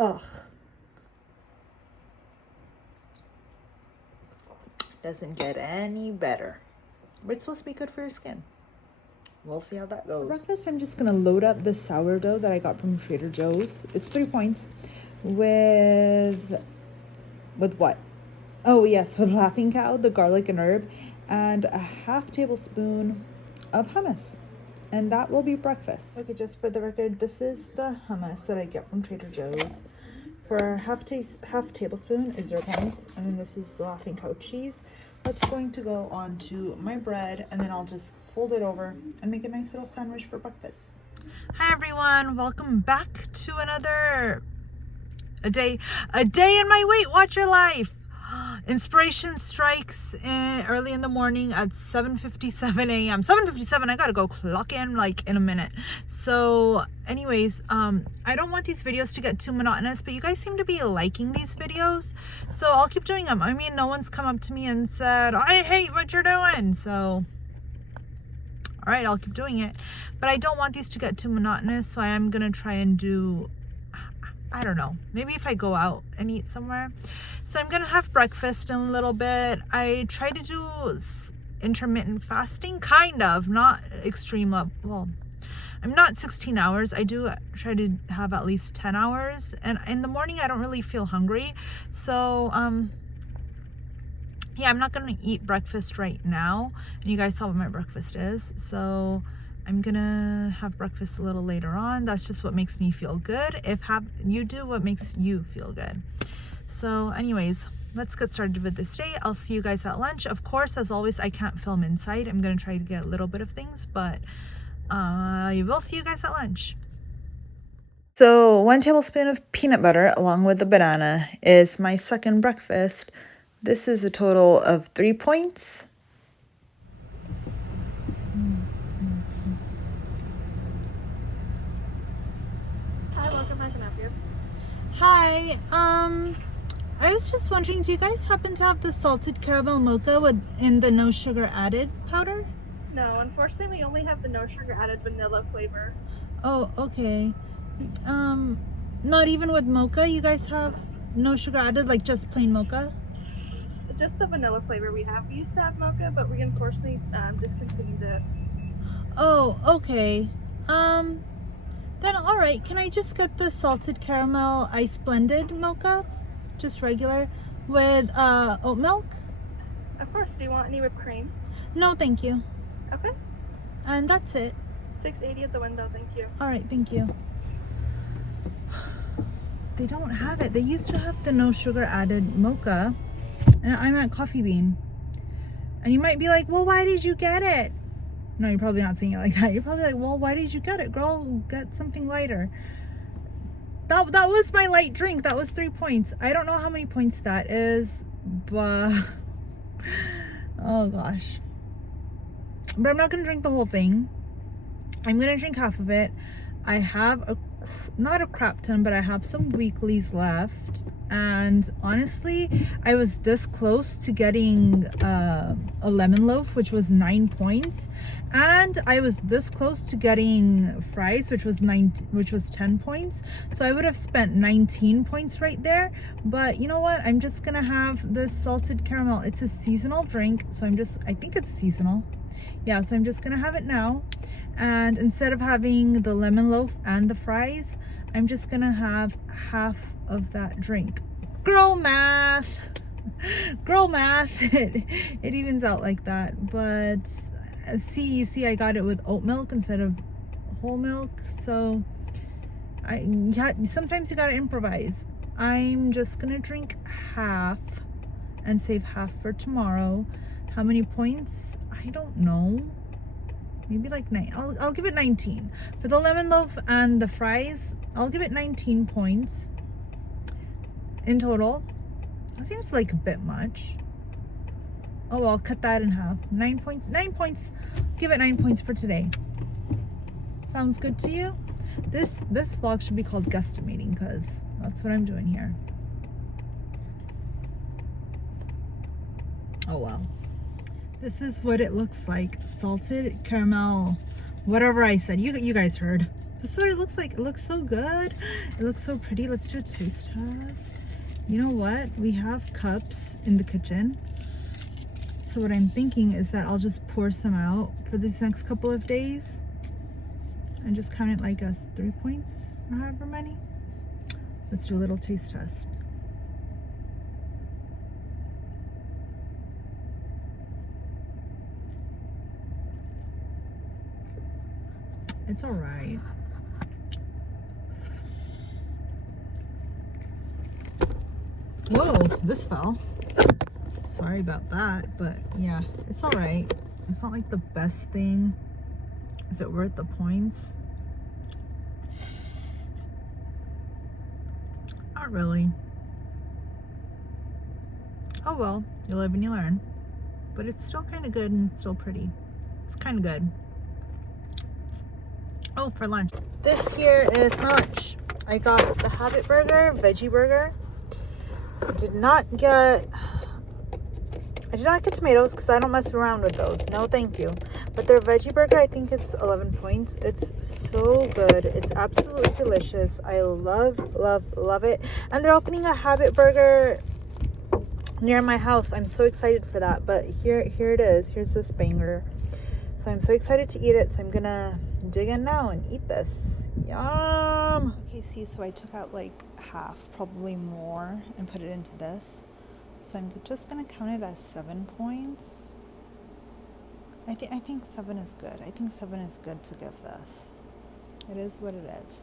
Ugh. Doesn't get any better. But it's supposed to be good for your skin. We'll see how that goes. For breakfast, I'm just gonna load up the sourdough that I got from Trader Joe's. It's 3 points with what? Oh yes, with Laughing Cow, the garlic and herb, and a half tablespoon of hummus. And that will be breakfast. Okay, just for the record, this is the hummus that I get from Trader Joe's. For half tablespoon is 0 points, and then this is the Laughing Cow cheese. That's going to go onto my bread, and then I'll just fold it over and make a nice little sandwich for breakfast. Hi everyone, welcome back to another a day in my Weight Watcher life. Inspiration strikes early in the morning at 7:57 a.m. 7:57. I gotta go clock in like in a minute. So anyways, I don't want these videos to get too monotonous, but you guys seem to be liking these videos, so I'll keep doing them. I mean, no one's come up to me and said I hate what you're doing, so all right, I'll keep doing it. But I don't want these to get too monotonous, so I am gonna try and do, I don't know, maybe if I go out and eat somewhere. So I'm gonna have breakfast in a little bit. I try to do intermittent fasting, kind of, not extreme level. Well, I'm not 16 hours. I do try to have at least 10 hours. And in the morning, I don't really feel hungry. So, yeah, I'm not gonna eat breakfast right now. And you guys saw what my breakfast is. So I'm gonna have breakfast a little later on. That's just what makes me feel good. You do what makes you feel good. So anyways, let's get started with this day. I'll see you guys at lunch. Of course, as always, I can't film inside. I'm gonna try to get a little bit of things, but I will see you guys at lunch. So 1 tablespoon of peanut butter along with the banana is my second breakfast. This is a total of 3 points. Hi, I was just wondering, do you guys happen to have the salted caramel mocha in the no sugar added powder? No, unfortunately we only have the no sugar added vanilla flavor. Oh, okay. Not even with mocha, you guys have no sugar added, like just plain mocha? Just the vanilla flavor we have. We used to have mocha, but we unfortunately discontinued it. Oh, okay. Then all right, can I just get the salted caramel ice blended mocha? Just regular with oat milk? Of course. Do you want any whipped cream? No, thank you. Okay. And that's it. $6.80 at the window, thank you. All right, thank you. They don't have it. They used to have the no sugar added mocha, and I'm at Coffee Bean. And you might be like, well, why did you get it? No, you're probably not saying it like that. You're probably like, well, why did you get it, girl? Get something lighter. That was my light drink. That was 3 points. I don't know how many points that is, but oh gosh. But I'm not gonna drink the whole thing. I'm gonna drink half of it. I have not a crap ton, but I have some weeklies left. And honestly, I was this close to getting a lemon loaf, which was 9 points, and I was this close to getting fries, which was 10 points. So I would have spent 19 points right there. But you know what? I'm just gonna have this salted caramel. It's a seasonal drink, so I think it's seasonal. Yeah, so I'm just gonna have it now. And instead of having the lemon loaf and the fries, I'm just gonna have half of that drink. Girl math. Girl math. It evens out like that. But you see I got it with oat milk instead of whole milk. So sometimes you gotta improvise. I'm just gonna drink half and save half for tomorrow. How many points? I don't know. Maybe like 9. I'll give it 19. For the lemon loaf and the fries, I'll give it 19 points in total. That seems like a bit much. Oh, I'll cut that in half. 9 points. 9 points. Give it 9 points for today. Sounds good to you? This vlog should be called guesstimating, because that's what I'm doing here. Oh well. This is what it looks like. Salted caramel, whatever I said. You guys heard. This is what it looks like. It looks so good. It looks so pretty. Let's do a taste test. You know what? We have cups in the kitchen. So what I'm thinking is that I'll just pour some out for these next couple of days and just count it like as 3 points or however many. Let's do a little taste test. It's all right. Whoa, this fell. Sorry about that, but yeah, it's all right. It's not like the best thing. Is it worth the points? Not really. Oh well, you live and you learn. But it's still kind of good and it's still pretty. It's kind of good. Oh, for lunch. This here is my lunch. I got the Habit Burger, veggie burger. I did not get tomatoes because I don't mess around with those. No, thank you. But their veggie burger, I think it's 11 points. It's so good. It's absolutely delicious. I love, love, love it. And they're opening a Habit Burger near my house. I'm so excited for that. But here it is. Here's this banger. So I'm so excited to eat it. So I'm gonna dig in now and eat this. Yum. Okay, see, so I took out like half, probably more, and put it into this. So I'm just gonna count it as 7 points. I think 7 is good. I think 7 is good to give this. It is what it is.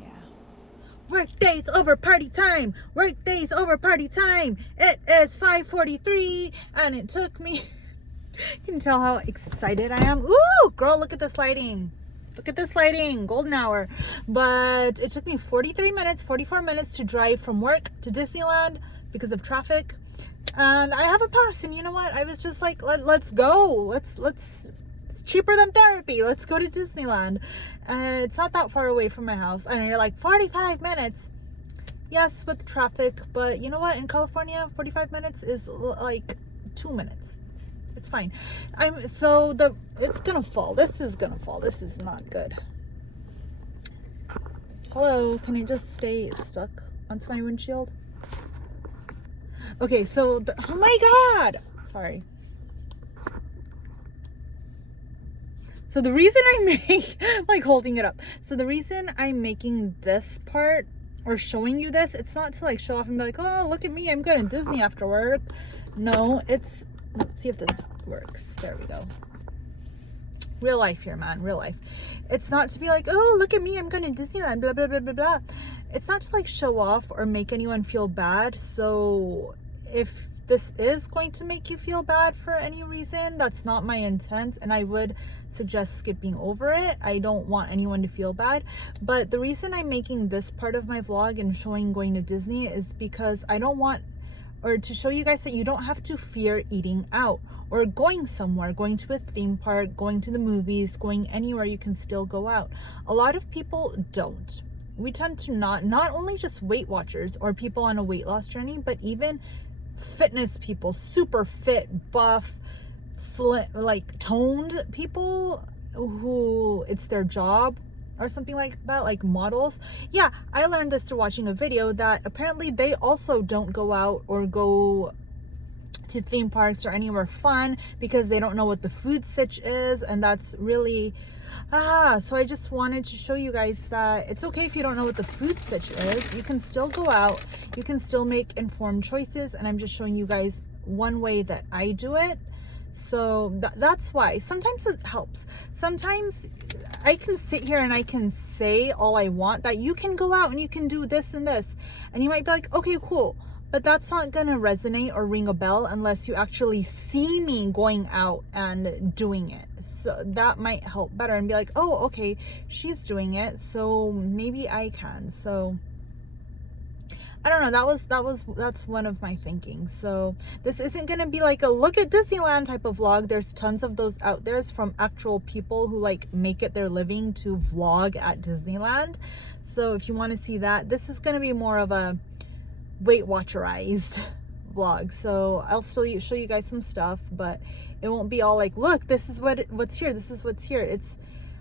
Yeah. Work day's over, party time. Work day's over, party time. It is 5:43, and it took me. You can tell how excited I am. Ooh, girl, look at this lighting. Look at this lighting, golden hour. But it took me 44 minutes to drive from work to Disneyland because of traffic. And I have a pass, and you know what? I was just like, let's go. It's cheaper than therapy. Let's go to Disneyland. It's not that far away from my house. I know you're like 45 minutes. Yes, with traffic, but you know what? In California, 45 minutes is like 2 minutes. It's fine. It's gonna fall. This is gonna fall. This is not good. Hello, can I just stay stuck onto my windshield? Okay, so oh my god, sorry. So the reason I make like holding it up. So the reason I'm making this part or showing you this, it's not to like show off and be like, oh, look at me, I'm going to Disney after work. No, it's, let's see if this works. There we go. Real life here, man. Real life. It's not to be like, oh, look at me, I'm going to Disneyland, blah, blah, blah, blah, blah. It's not to like show off or make anyone feel bad. So if this is going to make you feel bad for any reason, that's not my intent, and I would suggest skipping over it. I don't want anyone to feel bad. But the reason I'm making this part of my vlog and showing going to Disney is because I don't want, or to show you guys that you don't have to fear eating out or going somewhere, going to a theme park, going to the movies, going anywhere. You can still go out. A lot of people don't. We tend to not only just Weight Watchers or people on a weight loss journey, but even fitness people, super fit, buff, slim, like toned people who it's their job or something like that, like models. Yeah, I learned this through watching a video that apparently they also don't go out or go to theme parks or anywhere fun because they don't know what the food sitch is, and that's really so I just wanted to show you guys that it's okay if you don't know what the food sitch is. You can still go out, you can still make informed choices, and I'm just showing you guys one way that I do it. So that's why sometimes it helps. Sometimes I can sit here and I can say all I want, that you can go out and you can do this and this, and you might be like, okay, cool, but that's not gonna resonate or ring a bell unless you actually see me going out and doing it. So that might help better and be like, oh, okay, she's doing it, so maybe I can. So I don't know, that's one of my thinking. So this isn't gonna be like a look at Disneyland type of vlog. There's tons of those out there from actual people who like make it their living to vlog at Disneyland. So if you want to see that, this is gonna be more of a Weight Watcherized vlog. So I'll still show you guys some stuff, but it won't be all like, look, this is what's here, this is what's here. It's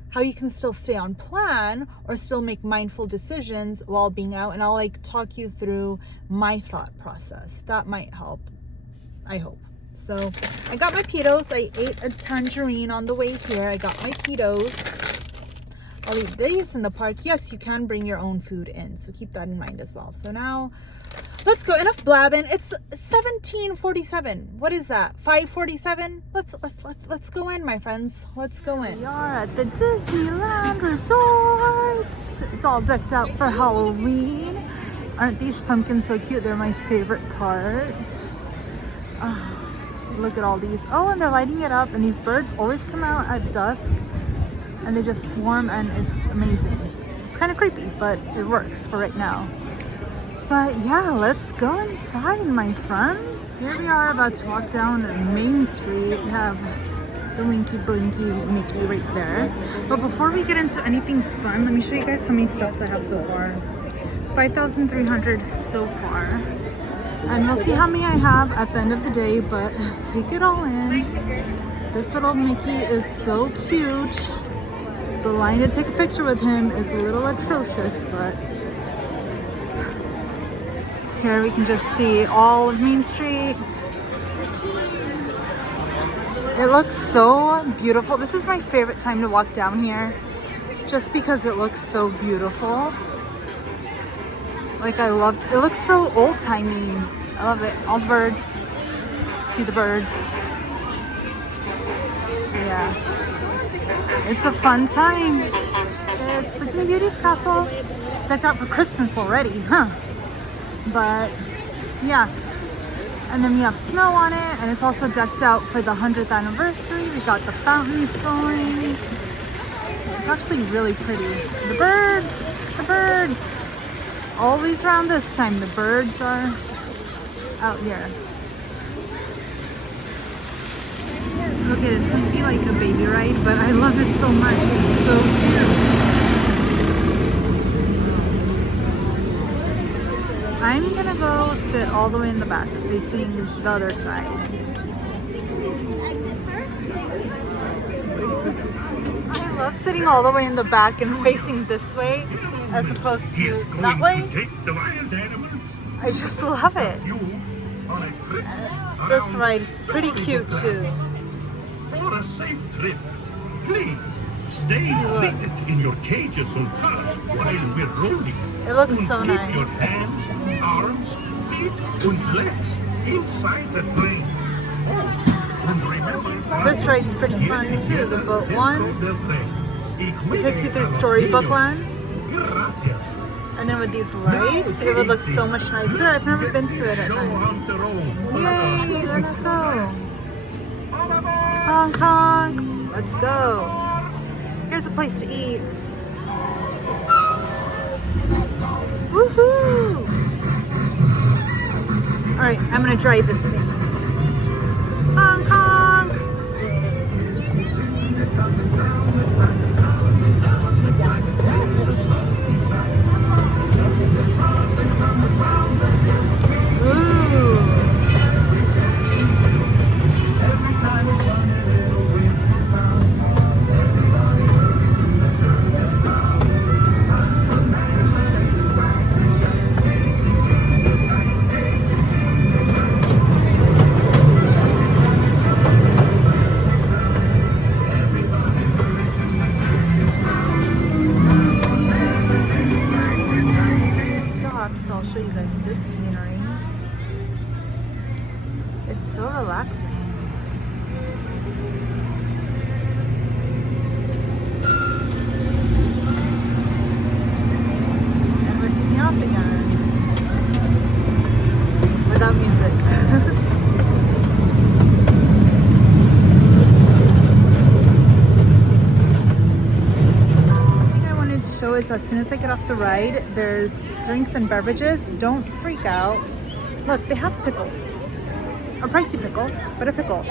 how you can still stay on plan or still make mindful decisions while being out. And I'll like talk you through my thought process. That might help, I hope. So I got my pitos. I ate a tangerine on the way here. I got my pitos. I'll eat these in the park. Yes, you can bring your own food in, so keep that in mind as well. So now let's go. Enough blabbing. It's 17:47. What is that? 5:47? Let's go in, my friends. Let's go in. We are at the Disneyland Resort. It's all decked out for Halloween. Aren't these pumpkins so cute? They're my favorite part. Look at all these. Oh, and they're lighting it up, and these birds always come out at dusk and they just swarm, and it's amazing. It's kind of creepy, but it works for right now. But yeah, let's go inside, my friends. Here we are about to walk down Main Street. We have the Winky Blinky Mickey right there. But before we get into anything fun, let me show you guys how many stops I have so far. 5,300 so far. And we'll see how many I have at the end of the day, but take it all in. This little Mickey is so cute. The line to take a picture with him is a little atrocious, but here we can just see all of Main Street. It looks so beautiful. This is my favorite time to walk down here, just because it looks so beautiful. Like, I love it. It looks so old-timey. I love it. All the birds. See the birds. Yeah. It's a fun time. It's Sleeping Beauty's castle. Decked out for Christmas already, huh? But yeah. And then we have snow on it, and it's also decked out for the 100th anniversary. We got the fountains going. It's actually really pretty. The birds. Always around this time, the birds are out here. Okay, this might be like a baby ride, but I love it so much. It's so cute. I'm gonna go sit all the way in the back, facing the other side. I love sitting all the way in the back and facing this way as opposed to that way. I just love it. This ride is pretty cute too. For a safe trip, please stay seated in your cages or cars while we're rolling. It looks so Keep nice. your hands, arms, feet, and legs inside the train. Oh, and remember, This ride's pretty fun too, the boat one. It takes you through Storybook Land. Gracias. And then with these lights, it would look so much nicer. I've never been to it at night. Yay, let's go. Hong Kong, let's go. Here's a place to eat. Woohoo! All right, I'm gonna drive this thing. Hong Kong. So I'll show you guys this scenery. It's so relaxing. And we're taking off again. Without music. Show is as soon as I get off the ride, there's drinks and beverages. Don't freak out. Look, they have pickles. A pricey pickle, but a pickle.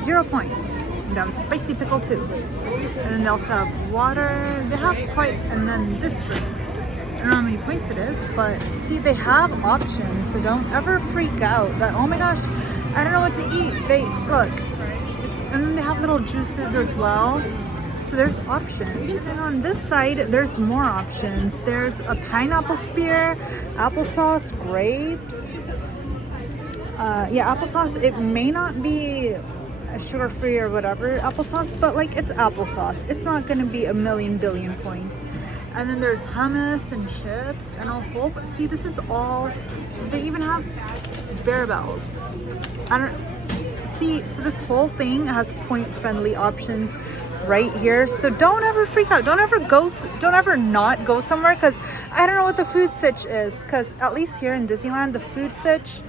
0 points. And they have a spicy pickle too. And then they also have water. They have quite, and then this drink. I don't know how many points it is, but see, they have options. So don't ever freak out that, oh my gosh, I don't know what to eat. They, look, and then they have little juices as well. So there's options. And on this side, there's more options. There's a pineapple spear, applesauce, grapes. Yeah, applesauce. It may not be sugar-free or whatever applesauce, but like it's applesauce. It's not gonna be a million billion points. And then there's hummus and chips and a whole. See, this is all. They even have Barabels. I don't see. So this whole thing has point-friendly options right here. So don't ever freak out. Don't ever not go somewhere because I don't know what the food sitch is. Because at least here in Disneyland, the food sitch,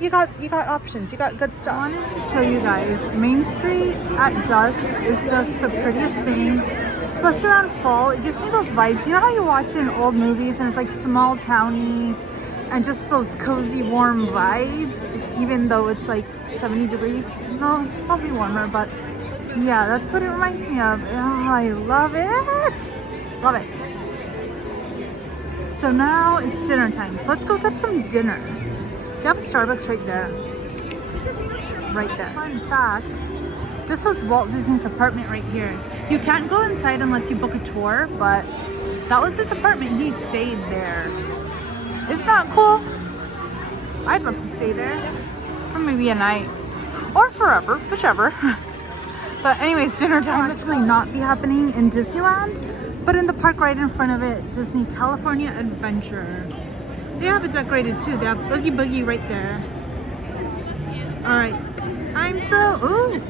you got options. You got good stuff. I wanted to show you guys Main Street at dusk is just the prettiest thing. Especially around fall, it gives me those vibes. You know how you watch in old movies and it's like small towny and just those cozy warm vibes, even though it's like 70 degrees. No, probably warmer, but yeah, that's what it reminds me of. Oh, I love it. Love it. So now it's dinner time. So let's go get some dinner. They have a Starbucks right there. Right there. Fun fact, this was Walt Disney's apartment right here. You can't go inside unless you book a tour, but that was his apartment. He stayed there. Isn't that cool? I'd love to stay there for maybe a night or forever, whichever. But anyways, dinner time will actually not be happening in Disneyland, but in the park right in front of it, Disney California Adventure. They have it decorated too. They have Oogie Boogie right there. All right, ooh,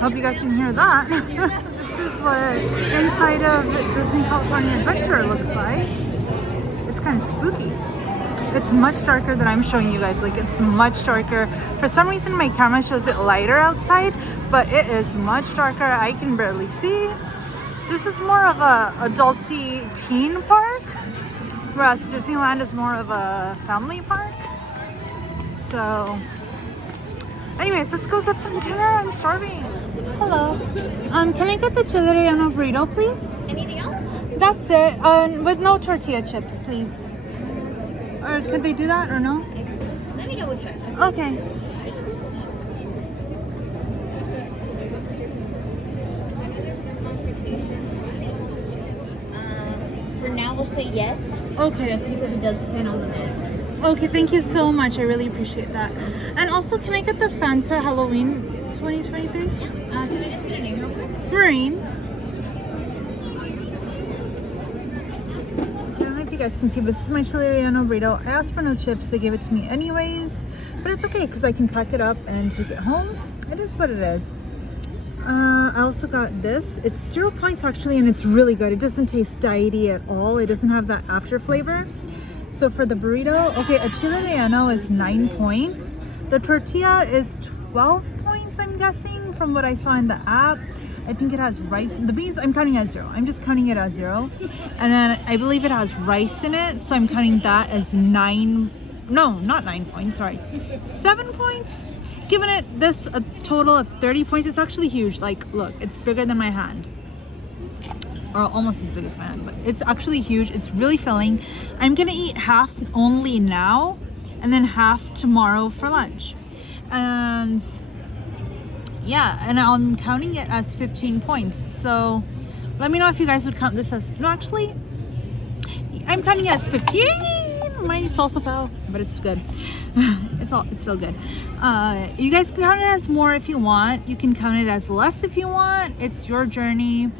hope you guys can hear that. This is what inside of Disney California Adventure looks like. It's kind of spooky. It's much darker than I'm showing you guys. Like, it's much darker. For some reason, my camera shows it lighter outside, but it is much darker. I can barely see. This is more of a adulty teen park, whereas Disneyland is more of a family park. So anyways, let's go get some dinner. I'm starving. Hello. Can I get the chile relleno burrito, please? Anything else? That's it. With no tortilla chips, please. Or could they do that or no? Let me double check. Okay. For now, we'll say yes. Okay. Just because it does depend on the menu. Okay, thank you so much. I really appreciate that. And also, can I get the Fanta Halloween 2023? Can we just get a name real quick? Marine. I don't know if you guys can see, but this is my chile relleno burrito. I asked for no chips. They gave it to me anyways. But it's okay because I can pack it up and take it home. It is what it is. I also got this. It's 0 points actually, and it's really good. It doesn't taste diety at all. It doesn't have that after flavor. So for the burrito, okay, a chile relleno is 9 points. The tortilla is 12 points, I'm guessing, from what I saw in the app. I think it has rice. The beans, I'm counting as 0. I'm just counting it as 0. And then I believe it has rice in it, so I'm counting that as 9. No, not 9 points, sorry. 7 points. Giving it this a total of 30 points. It's actually huge. Like, look, it's bigger than my hand. Or almost as big as my hand, but it's actually huge. It's really filling. I'm gonna eat half only now and then half tomorrow for lunch. And yeah, and I'm counting it as 15 points. So let me know if you guys would count this as, no, actually, I'm counting it as 15. My salsa fell, but it's good. It's still good. You guys can count it as more if you want. You can count it as less if you want. It's your journey.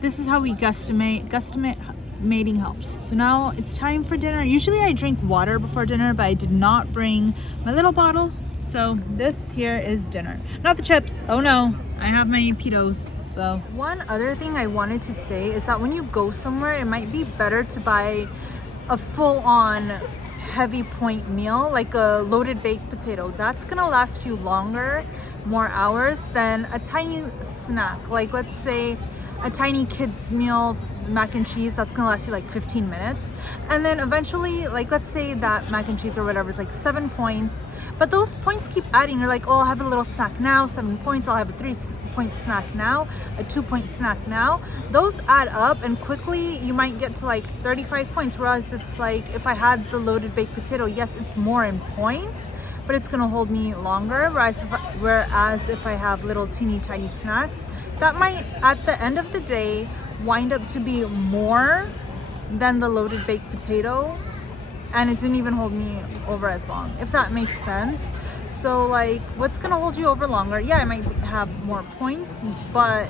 This is how we guesstimate. Guesstimating helps. So now it's time for dinner. Usually I drink water before dinner, but I did not bring my little bottle. So this here is dinner. Not the chips. Oh no, I have my Pitos. So one other thing I wanted to say is that when you go somewhere, it might be better to buy a full-on heavy point meal, like a loaded baked potato. That's gonna last you longer, more hours than a tiny snack. Like, let's say a tiny kid's meal, mac and cheese, that's gonna last you like 15 minutes. And then eventually, like, let's say that mac and cheese or whatever is like 7 points, but those points keep adding. You're like, oh, I'll have a little snack now, 7 points. I'll have a 3-point snack now, a 2-point snack now. Those add up, and quickly you might get to like 35 points. Whereas it's like, if I had the loaded baked potato, yes, it's more in points, but it's gonna hold me longer. Whereas if I have little teeny tiny snacks, that might at the end of the day wind up to be more than the loaded baked potato, and it didn't even hold me over as long, if that makes sense. So like, what's gonna hold you over longer? Yeah, I might have more points, but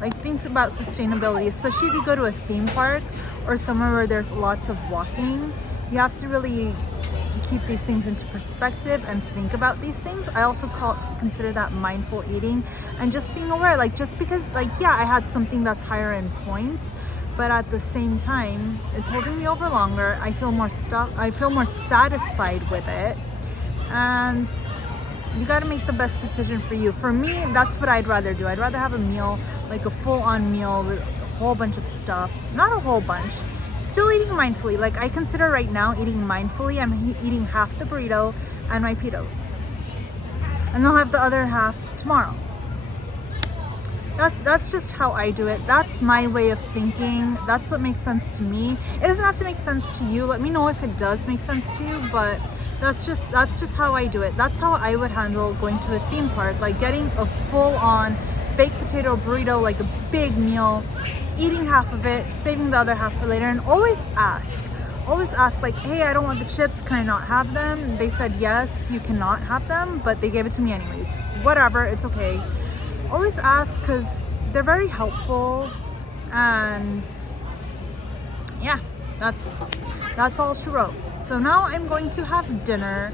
like, think about sustainability, especially if you go to a theme park or somewhere where there's lots of walking. You have to really keep these things into perspective and think about these things. I also consider that mindful eating and just being aware, like, just because, like, yeah, I had something that's higher in points, but at the same time, it's holding me over longer. I feel more satisfied with it, and you got to make the best decision for you. For me, that's what I'd rather do. I'd rather have a meal, like a full-on meal with a whole bunch of stuff. Not a whole bunch, still eating mindfully. Like, I consider right now eating mindfully. I'm eating half the burrito and my pitos, and I'll have the other half tomorrow. That's just how I do it. That's my way of thinking. That's what makes sense to me. It doesn't have to make sense to you. Let me know if it does make sense to you, but that's just how I do it. That's how I would handle going to a theme park, like getting a full-on baked potato burrito, like a big meal, eating half of it, saving the other half for later, and always ask like, hey, I don't want the chips, can I not have them? They said yes, you cannot have them, but they gave it to me anyways. Whatever, it's okay. Always ask, because they're very helpful, and yeah, that's all she wrote. So now I'm going to have dinner.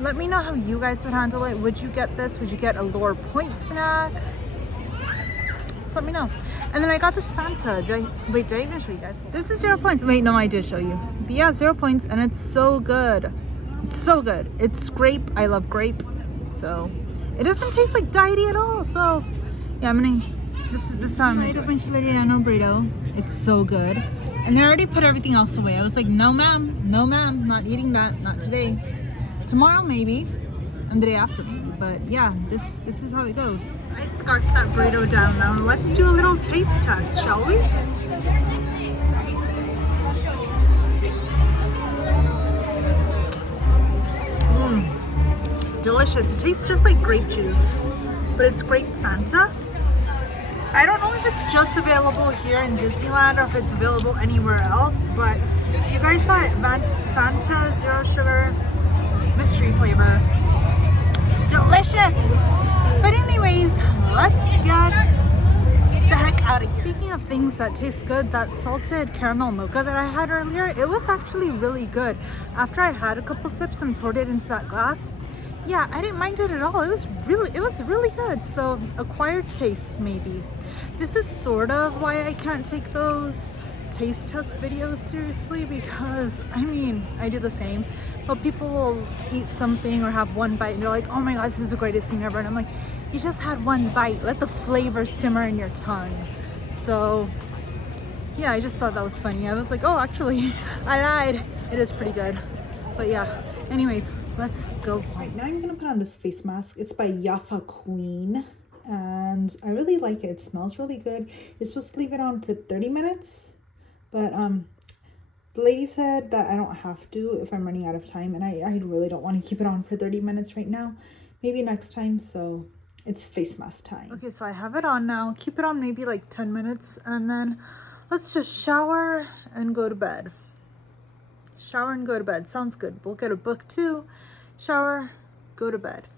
Let me know how you guys would handle it. Would you get this? Would you get a lower point snack? Just let me know. And then I got this Fanta. Did I even show you guys? This is 0 points. Wait, no, I did show you. But yeah, 0 points, and it's so good. It's so good. It's grape. I love grape. So it doesn't taste like diety at all. So yeah, this is how I'm gonna do it. Enchilada burrito. It's so good. And they already put everything else away. I was like, no ma'am, not eating that, not today. Tomorrow maybe, and the day after maybe. But yeah, this is how it goes. I scarfed that burrito down. Now let's do a little taste test, shall we? Delicious. It tastes just like grape juice, but it's grape Fanta. I don't know if it's just available here in Disneyland or if it's available anywhere else, but you guys saw it, Fanta Zero Sugar mystery flavor. It's delicious. But anyways, let's get the heck out of here. Speaking of things that taste good, that salted caramel mocha that I had earlier, it was actually really good. After I had a couple sips and poured it into that glass, yeah, I didn't mind it at all. It was really good. So acquired taste, maybe. This is sort of why I can't take those taste test videos seriously, because I mean, I do the same, but people will eat something or have one bite and they're like, oh my gosh, this is the greatest thing ever, and I'm like, you just had one bite, let the flavor simmer in your tongue. So yeah, I just thought that was funny. I was like, oh, actually I lied, it is pretty good. But yeah, anyways, let's go. All right, now I'm gonna put on this face mask. It's by Yafa Queen, and I really like it. It smells really good. You're supposed to leave it on for 30 minutes, but the lady said that I don't have to if I'm running out of time, and I really don't want to keep it on for 30 minutes right now. Maybe next time. So it's face mask time. Okay, so I have it on now. Keep it on maybe like 10 minutes, and then let's just shower and go to bed. Shower and go to bed. Sounds good. We'll get a book too. Shower, go to bed.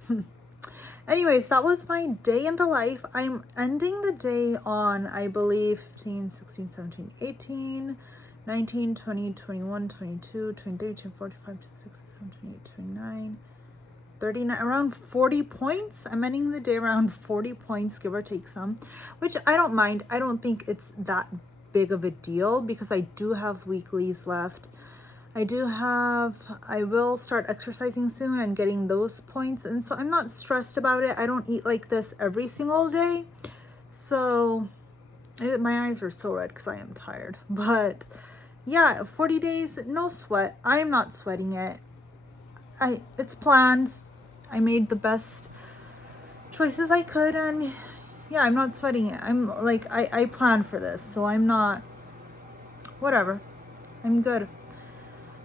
Anyways, that was my day in the life. I'm ending the day on, I believe, 15, 16, 17, 18, 19, 20, 21, 22, 23, 24, 25, 26, 27, 28, 29, 39, around 40 points. I'm ending the day around 40 points, give or take some, which I don't mind. I don't think it's that big of a deal because I do have weeklies left. I will start exercising soon and getting those points, and so I'm not stressed about it. I don't eat like this every single day, so my eyes are so red because I am tired. But yeah, 40 days, no sweat. I am not sweating it. It's planned. I made the best choices I could, and yeah, I'm not sweating it. I'm like, I planned for this, so I'm not, whatever, I'm good.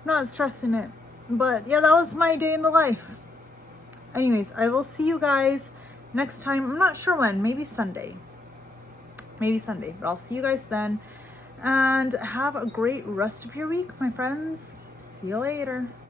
Not stressing it. But yeah, that was my day in the life. Anyways, I will see you guys next time. I'm not sure when, maybe Sunday. Maybe Sunday, but I'll see you guys then. And have a great rest of your week, my friends. See you later.